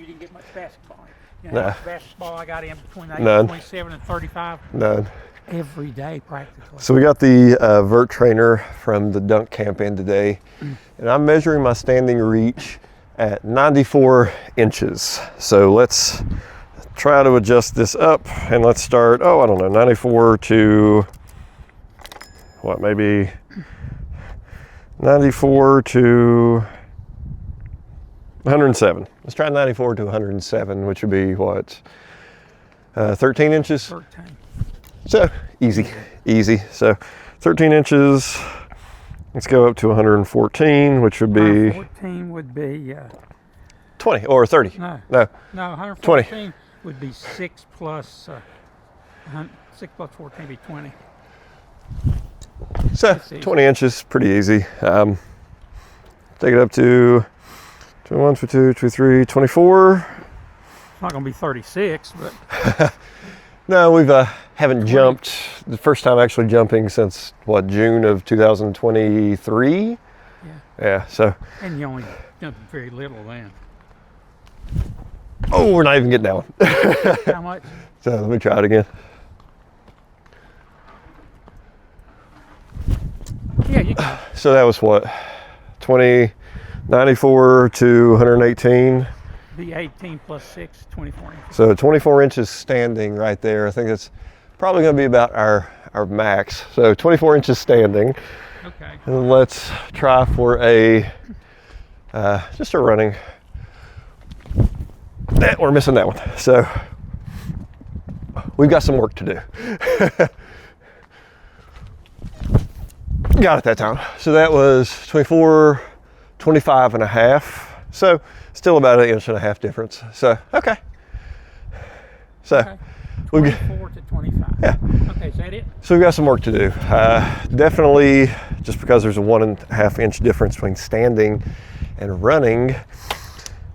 You didn't get much basketball. You know Nah. how much basketball I got in between the age None. of 27 and 35? None. Every day, practically. So we got the Vert Trainer from the dunk camp in today, and I'm measuring my standing reach at 94 inches. So let's try to adjust this up, and let's start, I don't know, 94 to, what, maybe 94 to 107. Let's try 94 to 107, which would be what, 13 inches? 13. So easy. So 13 inches. Let's go up to 114, which would be 114 would be 20 or 30. no, 114 would be 6 plus 14 be 20. So 20 inches, pretty easy. Take it up to 21, 22, 23, 24. It's not going to be 36, but No, we haven't jumped. The first time actually jumping since what, June of 2023. Yeah. So. And you only jumped very little then. Oh, we're not even getting that one. How much? So let me try it again. Yeah, you can. So that was what, 94 to 118. Be 18 plus 6, 24 inches. So 24 inches standing right there. I think that's probably going to be about our max. So 24 inches standing. Okay. And let's try for a just a running. We're missing that one. So we've got some work to do. Got it that time. So that was 24, 25 and a half. So still about 1.5 inches difference. So, okay. So, Okay. 24 to 25. Yeah. Okay, is that it? So we've got some work to do. Definitely, just because there's a 1.5 inch difference between standing and running,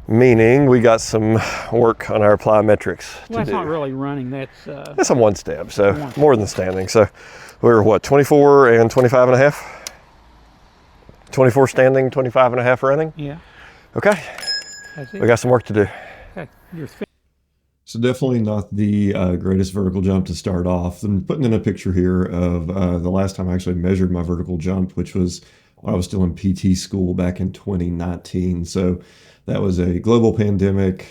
meaning we got some work on our plyometrics Well, that's to do. not really running. That's That's on one step, so One step. more than standing. So we're what, 24 and 25 and a half? 24 standing, 25 and a half running? yeah. Okay, That's it. we got some work to do. Okay, you're finished. So definitely not the greatest vertical jump to start off. I'm putting in a picture here of the last time I actually measured my vertical jump, which was when I was still in PT school back in 2019. So that was a global pandemic,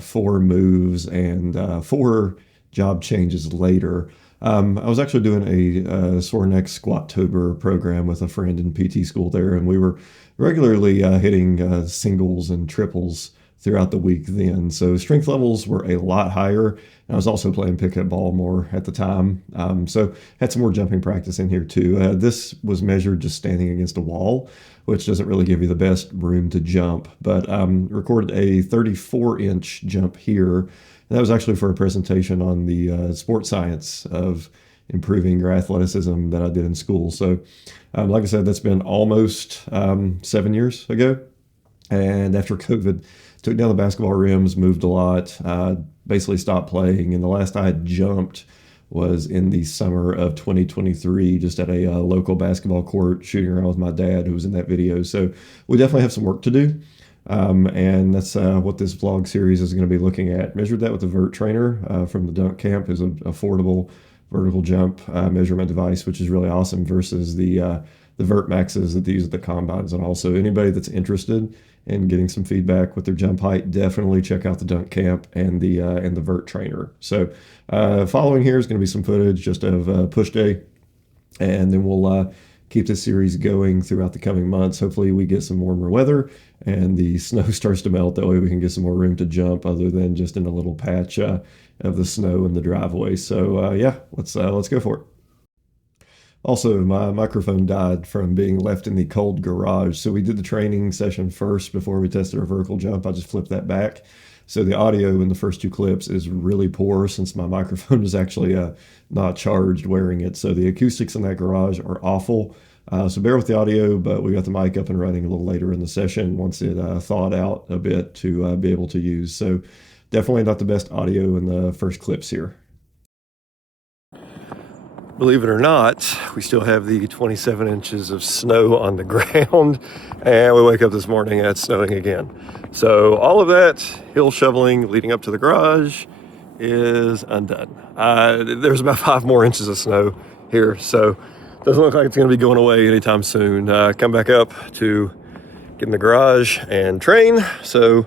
4 moves, and 4 job changes later. I was actually doing a sore neck squat-tober program with a friend in PT school there, and we were regularly hitting singles and triples throughout the week then. So strength levels were a lot higher. And I was also playing pickup ball more at the time. So had some more jumping practice in here too. This was measured just standing against a wall, which doesn't really give you the best room to jump, but recorded a 34-inch jump here. And that was actually for a presentation on the sports science of improving your athleticism that I did in school. So like I said, that's been almost 7 years ago. And after COVID, took down the basketball rims, moved a lot, basically stopped playing. And the last I had jumped was in the summer of 2023, just at a local basketball court, shooting around with my dad, who was in that video. So we definitely have some work to do. And that's what this vlog series is going to be looking at. Measured that with the Vert Trainer from the dunk camp. Is an affordable vertical jump measurement device, which is really awesome, versus the Vert Maxes that they use at the combines. And also anybody that's interested in getting some feedback with their jump height, definitely check out the dunk camp and the Vert Trainer. So following here is going to be some footage just of push day, and then we'll keep this series going throughout the coming months. Hopefully we get some warmer weather and the snow starts to melt. That way we can get some more room to jump other than just in a little patch of the snow in the driveway. So yeah, let's go for it. Also, my microphone died from being left in the cold garage. So we did the training session first before we tested our vertical jump. I just flipped that back. So the audio in the first 2 clips is really poor since my microphone is actually not charged wearing it. So the acoustics in that garage are awful. So bear with the audio, but we got the mic up and running a little later in the session once it thawed out a bit to be able to use. So definitely not the best audio in the first clips here. Believe it or not, we still have the 27 inches of snow on the ground, and we wake up this morning and it's snowing again. So all of that hill shoveling leading up to the garage is undone. There's about 5 more inches of snow here, so it doesn't look like it's going to be going away anytime soon. Come back up to get in the garage and train. So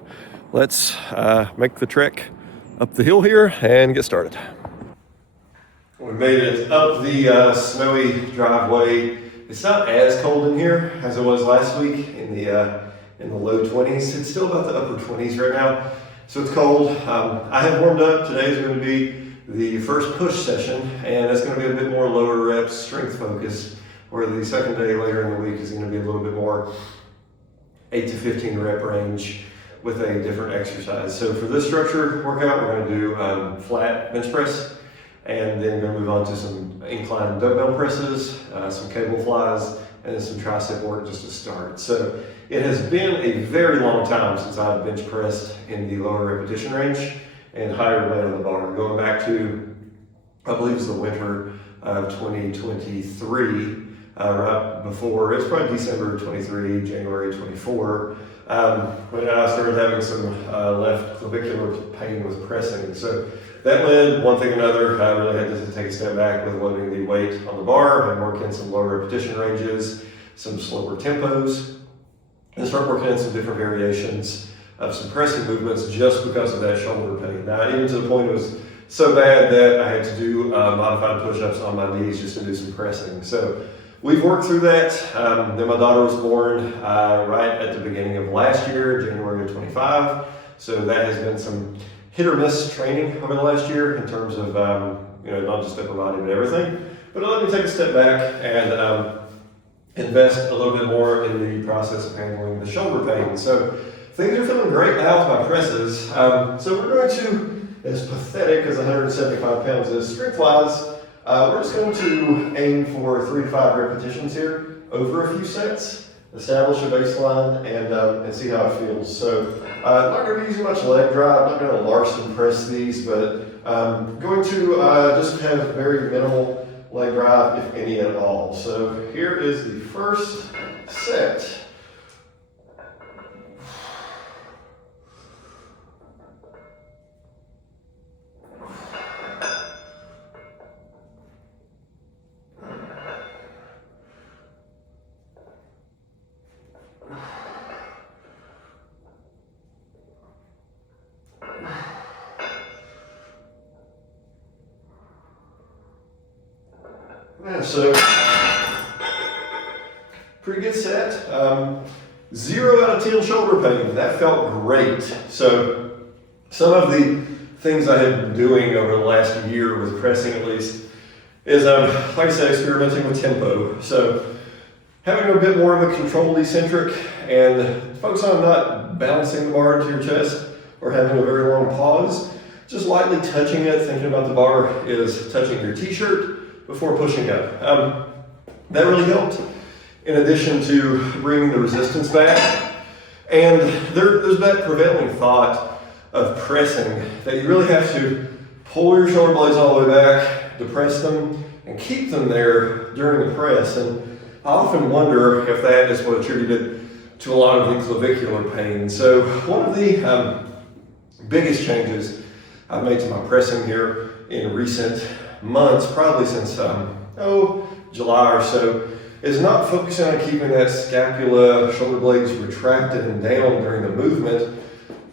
let's make the trek up the hill here and get started. We made it up the snowy driveway. It's not as cold in here as it was last week in the low 20s. It's still about the upper 20s right now, so it's cold. I have warmed up. Today is going to be the first push session, and it's going to be a bit more lower reps, strength focused, where the second day later in the week is going to be a little bit more 8 to 15 rep range with a different exercise. So for this structure workout, we're going to do flat bench press, and then going to move on to some incline dumbbell presses, some cable flies, and then some tricep work just to start. So it has been a very long time since I've bench pressed in the lower repetition range and higher weight on the bar. Going back to, I believe it's the winter of 2023, right before, it's probably December 23, January 24, when I started having some left clavicular pain with pressing. So that led one thing or another. I really had to take a step back with loading the weight on the bar and work in some lower repetition ranges, some slower tempos, and start working in some different variations of some pressing movements just because of that shoulder pain. Now, even to the point it was so bad that I had to do modified push-ups on my knees just to do some pressing. So we've worked through that. Then my daughter was born right at the beginning of last year, January of 25. So that has been some hit or miss training over the last year in terms of, not just upper body, but everything. But let me take a step back and invest a little bit more in the process of handling the shoulder pain. So things are feeling great now with my presses. So we're going to, as pathetic as 175 pounds is strength-wise, we're just going to aim for 3 to 5 repetitions here over a few sets, establish a baseline, and see how it feels. So I'm not going to be using much leg drive. I'm not going to Larson press these, but I'm going to just have very minimal leg drive, if any at all. So here is the first set. Yeah, so pretty good set. 0 out of 10 shoulder pain. That felt great. So some of the things I have been doing over the last year with pressing at least is, like I said, experimenting with tempo. So having a bit more of a controlled eccentric and focus on not balancing the bar into your chest or having a very long pause. Just lightly touching it, thinking about the bar is touching your t-shirt before pushing up. That really helped, in addition to bringing the resistance back. And there's that prevailing thought of pressing that you really have to pull your shoulder blades all the way back, depress them, and keep them there during the press. And I often wonder if that is what attributed to a lot of the clavicular pain. So one of the biggest changes I've made to my pressing here in recent months, probably since July or so, is not focusing on keeping that scapula, shoulder blades retracted and down during the movement,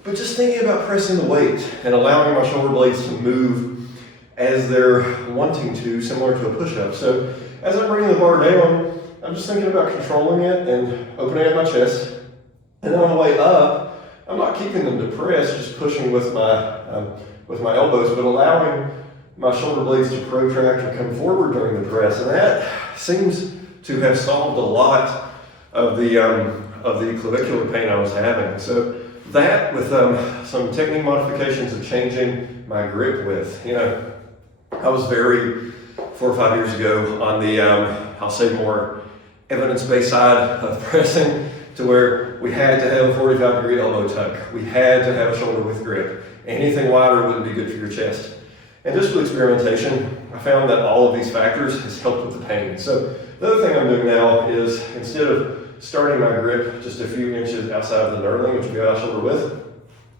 but just thinking about pressing the weight and allowing my shoulder blades to move as they're wanting to, similar to a push-up. So as I'm bringing the bar down, I'm just thinking about controlling it and opening up my chest. And then on the way up, I'm not keeping them depressed, just pushing with my elbows, but allowing my shoulder blades to protract or come forward during the press. And that seems to have solved a lot of the clavicular pain I was having. So that, with some technique modifications of changing my grip width. I was very, 4 or 5 years ago, on the, I'll say more evidence-based side of pressing, to where we had to have a 45-degree elbow tuck. We had to have a shoulder width grip. Anything wider wouldn't be good for your chest. And just with experimentation, I found that all of these factors has helped with the pain. So the other thing I'm doing now is, instead of starting my grip just a few inches outside of the knurling, which would be out shoulder width,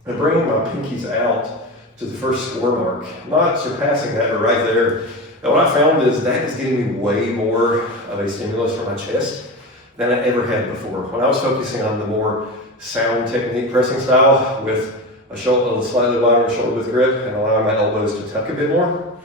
I'm bringing my pinkies out to the first score mark, not surpassing that, but right there. And what I found is that is getting me way more of a stimulus for my chest than I ever had before. When I was focusing on the more sound technique pressing style with a slightly wider shoulder width grip and allowing my elbows to tuck a bit more,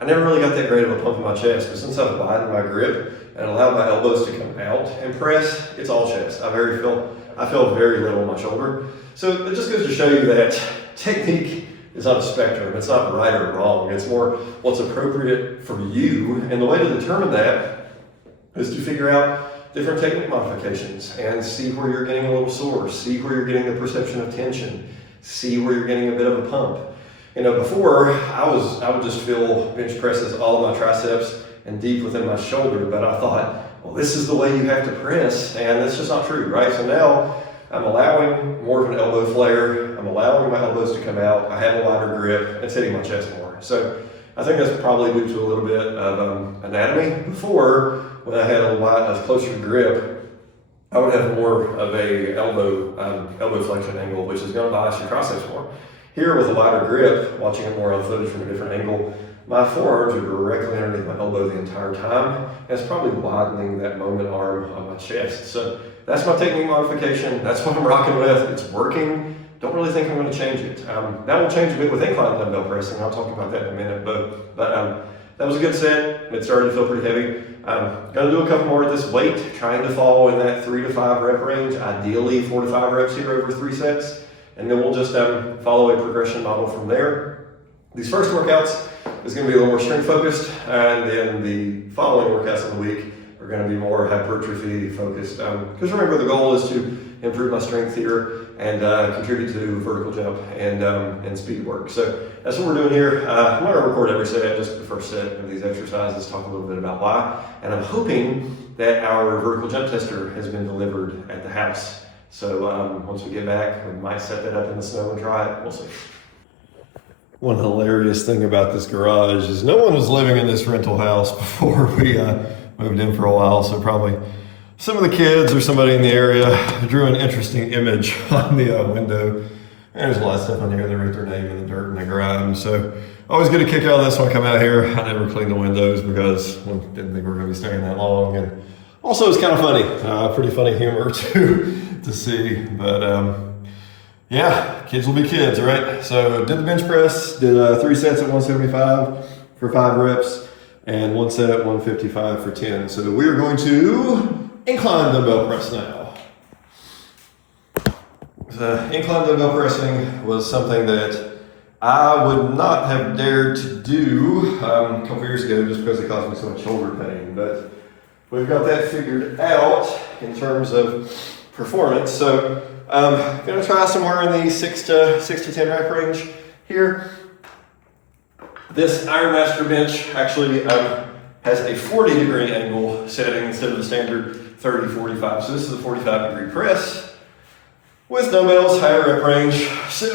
I never really got that great of a pump in my chest. But since I've widened my grip and allowed my elbows to come out and press, it's all chest. I feel very little in my shoulder. So it just goes to show you that technique is not a spectrum. It's not right or wrong. It's more what's appropriate for you. And the way to determine that is to figure out different technique modifications and see where you're getting a little sore, see where you're getting the perception of tension, see where you're getting a bit of a pump. You know, before I would just feel bench presses all of my triceps and deep within my shoulder, but I thought, well, this is the way you have to press, and that's just not true, right? So now I'm allowing more of an elbow flare. I'm allowing my elbows to come out. I have a wider grip. It's hitting my chest more. So I think that's probably due to a little bit of anatomy. Before, when I had a closer grip, I would have more of a elbow flexion angle, which is going to bias your triceps more. Here, with a wider grip, watching it more on footage from a different angle, my forearms are directly underneath my elbow the entire time, and it's probably widening that moment arm on my chest. So that's my technique modification. That's what I'm rocking with. It's working. Don't really think I'm going to change it. That will change a bit with incline dumbbell pressing. I'll talk about that in a minute. But that was a good set. It started to feel pretty heavy. I'm going to do a couple more at this weight, trying to fall in that 3 to 5 rep range. Ideally 4 to 5 reps here over 3 sets. And then we'll just follow a progression model from there. These first workouts is going to be a little more strength focused, and then the following workouts of the week are going to be more hypertrophy focused. Because remember, the goal is to improve my strength here and contribute to vertical jump and speed work. So that's what we're doing here. I'm not going to record every set, just the first set of these exercises, talk a little bit about why. And I'm hoping that our vertical jump tester has been delivered at the house. So once we get back, we might set that up in the snow and try it. We'll see. One hilarious thing about this garage is no one was living in this rental house before we moved in for a while. So probably some of the kids or somebody in the area drew an interesting image on the window. There's a lot of stuff on here. They wrote their name in the dirt and they grabbed them. So always get a kick out of this when I come out here. I never clean the windows because I didn't think we were going to be staying that long. And also it's kind of funny, pretty funny humor to see. But yeah, kids will be kids, right? So did the bench press, did 3 sets at 175 for 5 reps and 1 set at 155 for 10. So we are going to incline dumbbell press now. Incline dumbbell pressing was something that I would not have dared to do a couple years ago just because it caused me so much shoulder pain. But we've got that figured out in terms of performance. So I'm going to try somewhere in the 6 to 10 rep range here. This Ironmaster bench actually has a 40-degree angle setting instead of the standard 30-45. So this is a 45-degree press with dumbbells, higher rep range. So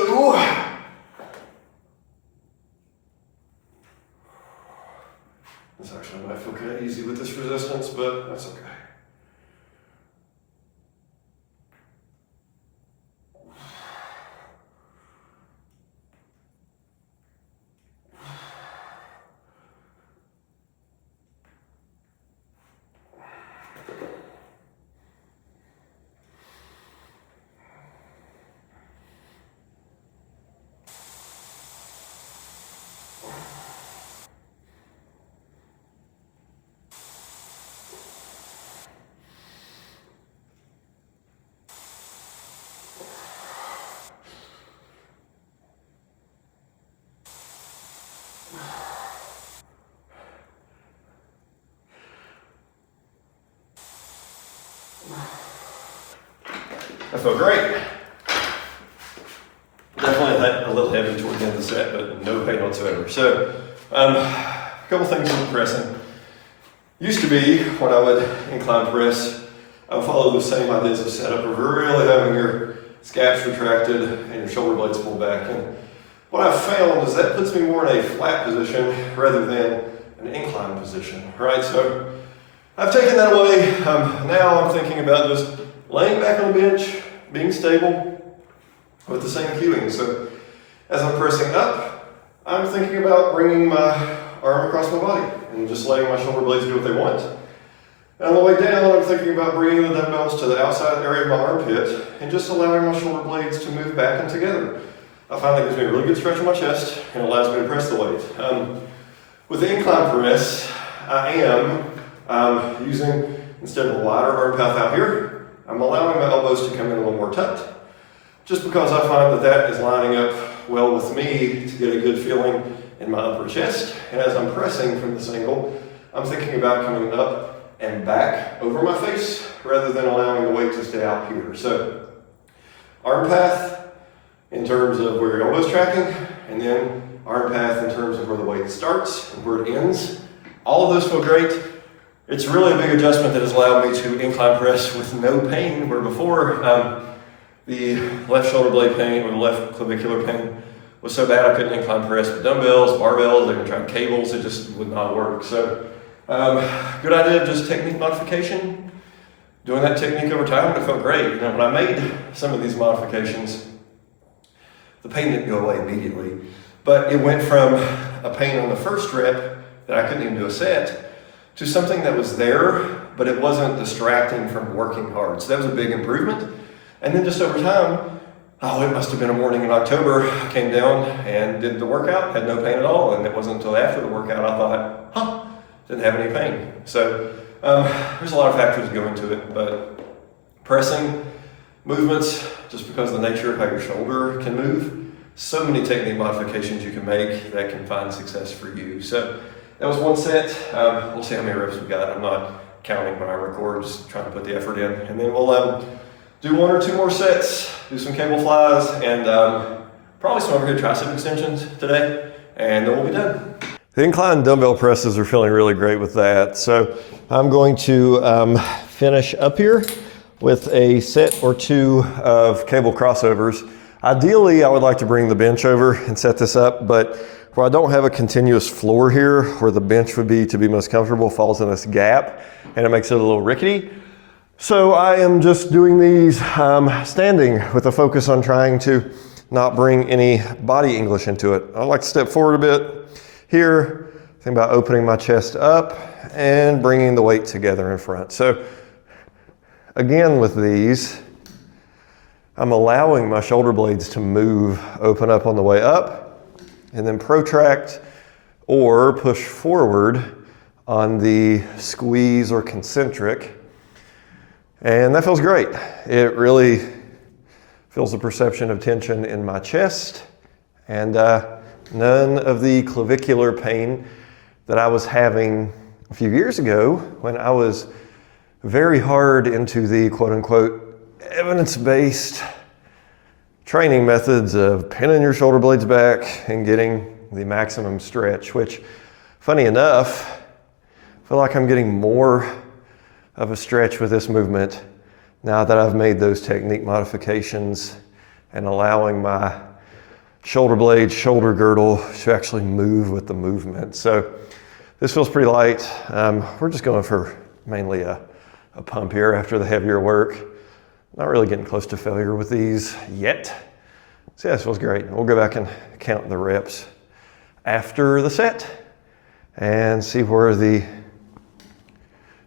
this actually might feel kind of easy with this resistance, but that's okay. That felt great. Definitely a little heavy toward the end of the set, but no pain whatsoever. So, a couple things with pressing. Used to be when I would incline press, I would follow the same ideas of setup of really having your scaps retracted and your shoulder blades pulled back. And what I've found is that puts me more in a flat position rather than an incline position, right? So I've taken that away. Now I'm thinking about just laying back on the bench, being stable with the same cueing. So as I'm pressing up, I'm thinking about bringing my arm across my body and just letting my shoulder blades do what they want. And on the way down, I'm thinking about bringing the dumbbells to the outside area of my armpit and just allowing my shoulder blades to move back and together. I find that gives me a really good stretch on my chest and allows me to press the weight. With the incline press, I am using, instead of a wider arm path out here, I'm allowing my elbows to come in a little more tucked, just because I find that that is lining up well with me to get a good feeling in my upper chest. And as I'm pressing from this angle, I'm thinking about coming up and back over my face rather than allowing the weight to stay out here. So arm path in terms of where your elbow's tracking, and then arm path in terms of where the weight starts and where it ends. All of those feel great. It's really a big adjustment that has allowed me to incline press with no pain, where before the left shoulder blade pain or the left clavicular pain was so bad I couldn't incline press with dumbbells, barbells, I even tried cables, it just would not work. So good idea of just technique modification. Doing that technique over time, it felt great. You know, when I made some of these modifications, the pain didn't go away immediately, but it went from a pain on the first rep that I couldn't even do a set to something that was there, but it wasn't distracting from working hard. So that was a big improvement. And then just over time, it must have been a morning in October, I came down and did the workout, had no pain at all, and it wasn't until after the workout I thought, didn't have any pain. So there's a lot of factors that go into it, but pressing, movements, just because of the nature of how your shoulder can move, so many technique modifications you can make that can find success for you. So that was one set. We'll see how many reps we got. I'm not counting when I record, just trying to put the effort in. And then we'll do one or two more sets, do some cable flies, and probably some overhead tricep extensions today, and then we'll be done. The incline dumbbell presses are feeling really great with that. So I'm going to finish up here with a set or two of cable crossovers. Ideally, I would like to bring the bench over and set this up, but where I don't have a continuous floor here, where the bench would be to be most comfortable, falls in this gap, and it makes it a little rickety. So I am just doing these standing with a focus on trying to not bring any body English into it. I'd like to step forward a bit here, think about opening my chest up and bringing the weight together in front. So again with these, I'm allowing my shoulder blades to move, open up on the way up, and then protract or push forward on the squeeze or concentric. And that feels great. It really feels the perception of tension in my chest and none of the clavicular pain that I was having a few years ago when I was very hard into the quote unquote evidence-based training methods of pinning your shoulder blades back and getting the maximum stretch, which funny enough, I feel like I'm getting more of a stretch with this movement now that I've made those technique modifications and allowing my shoulder blade, shoulder girdle to actually move with the movement. So this feels pretty light. We're just going for mainly a pump here after the heavier work. Not really getting close to failure with these yet. So yeah, this feels great. We'll go back and count the reps after the set and see where the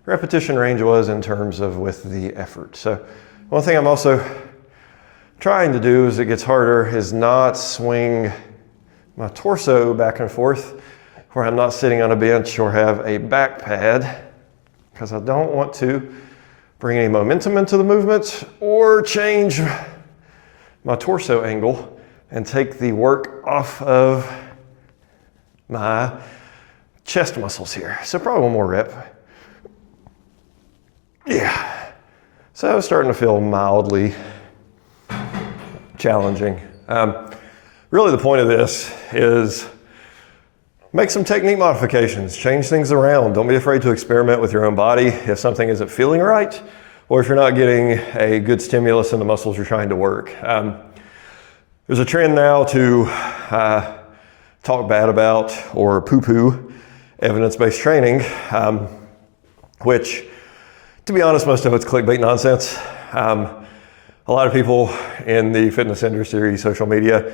repetition range was in terms of with the effort. So one thing I'm also trying to do as it gets harder is not swing my torso back and forth where I'm not sitting on a bench or have a back pad, because I don't want to bring any momentum into the movement or change my torso angle and take the work off of my chest muscles here. So probably one more rep. Yeah. So I was starting to feel mildly challenging. Really the point of this is make some technique modifications, change things around. Don't be afraid to experiment with your own body if something isn't feeling right, or if you're not getting a good stimulus in the muscles you're trying to work. There's a trend now to talk bad about or poo-poo evidence-based training, which, to be honest, most of it's clickbait nonsense. A lot of people in the fitness industry, social media,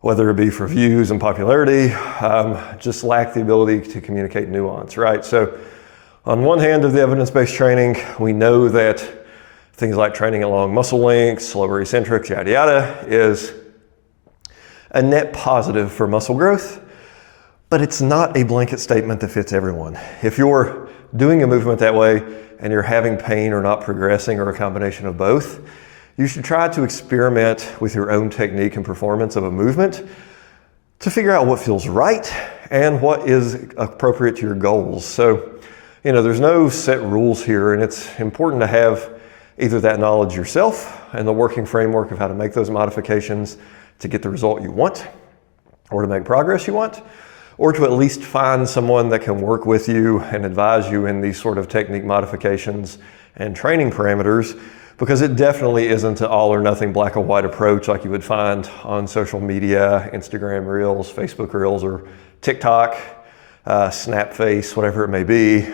whether it be for views and popularity, just lack the ability to communicate nuance, right? So on one hand of the evidence-based training, we know that things like training along muscle lengths, slower eccentrics, yada yada, is a net positive for muscle growth, but it's not a blanket statement that fits everyone. If you're doing a movement that way and you're having pain or not progressing or a combination of both, you should try to experiment with your own technique and performance of a movement to figure out what feels right and what is appropriate to your goals. So, there's no set rules here, and it's important to have either that knowledge yourself and the working framework of how to make those modifications to get the result you want or to make progress you want, or to at least find someone that can work with you and advise you in these sort of technique modifications and training parameters, because it definitely isn't an all or nothing black and white approach like you would find on social media, Instagram Reels, Facebook Reels, or TikTok, Snapface, whatever it may be.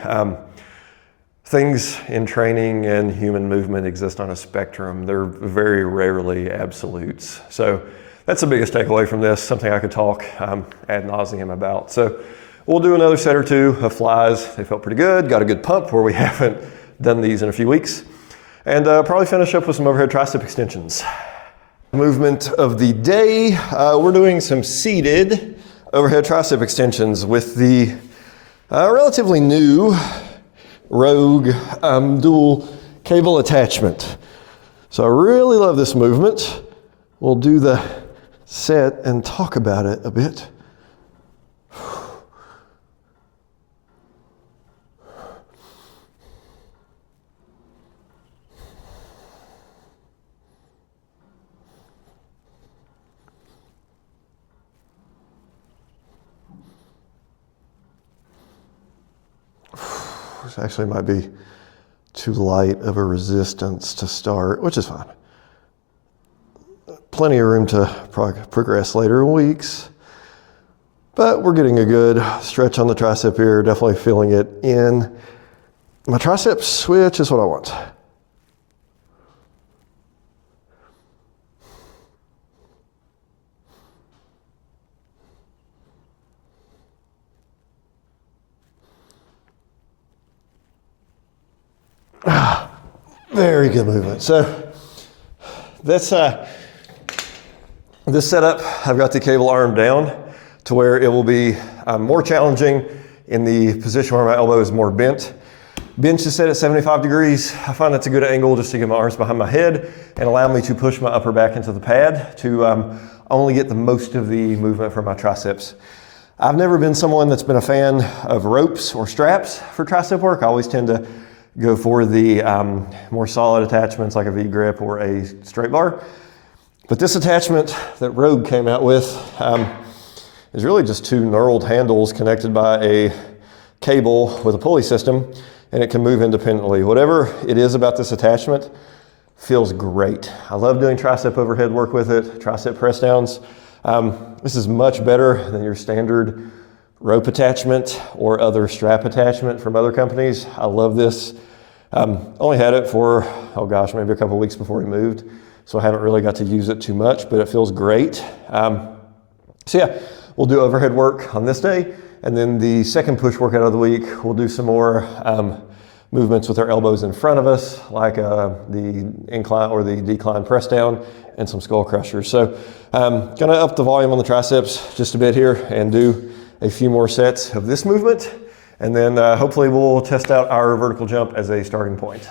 Things in training and human movement exist on a spectrum. They're very rarely absolutes. So that's the biggest takeaway from this, something I could talk ad nauseum about. So we'll do another set or two of flies. They felt pretty good, got a good pump where we haven't done these in a few weeks. And probably finish up with some overhead tricep extensions. Movement of the day, we're doing some seated overhead tricep extensions with the relatively new Rogue dual cable attachment. So I really love this movement. We'll do the set and talk about it a bit. This actually might be too light of a resistance to start, which is fine. Plenty of room to progress later in weeks, but we're getting a good stretch on the tricep here, definitely feeling it in. My tricep switch is what I want. Very good movement. So this setup, I've got the cable arm down to where it will be more challenging in the position where my elbow is more bent. Bench is set at 75 degrees. I find that's a good angle just to get my arms behind my head and allow me to push my upper back into the pad to only get the most of the movement from my triceps. I've never been someone that's been a fan of ropes or straps for tricep work. I always tend to go for the more solid attachments like a V-grip or a straight bar. But this attachment that Rogue came out with is really just two knurled handles connected by a cable with a pulley system, and it can move independently. Whatever it is about this attachment feels great. I love doing tricep overhead work with it, tricep press downs. This is much better than your standard rope attachment or other strap attachment from other companies. I love this. Only had it for, maybe a couple weeks before we moved, so I haven't really got to use it too much, but it feels great. So yeah, we'll do overhead work on this day, and then the second push workout of the week, we'll do some more movements with our elbows in front of us, like the incline or the decline press down and some skull crushers. So gonna up the volume on the triceps just a bit here and do a few more sets of this movement. And then hopefully we'll test out our vertical jump as a starting point.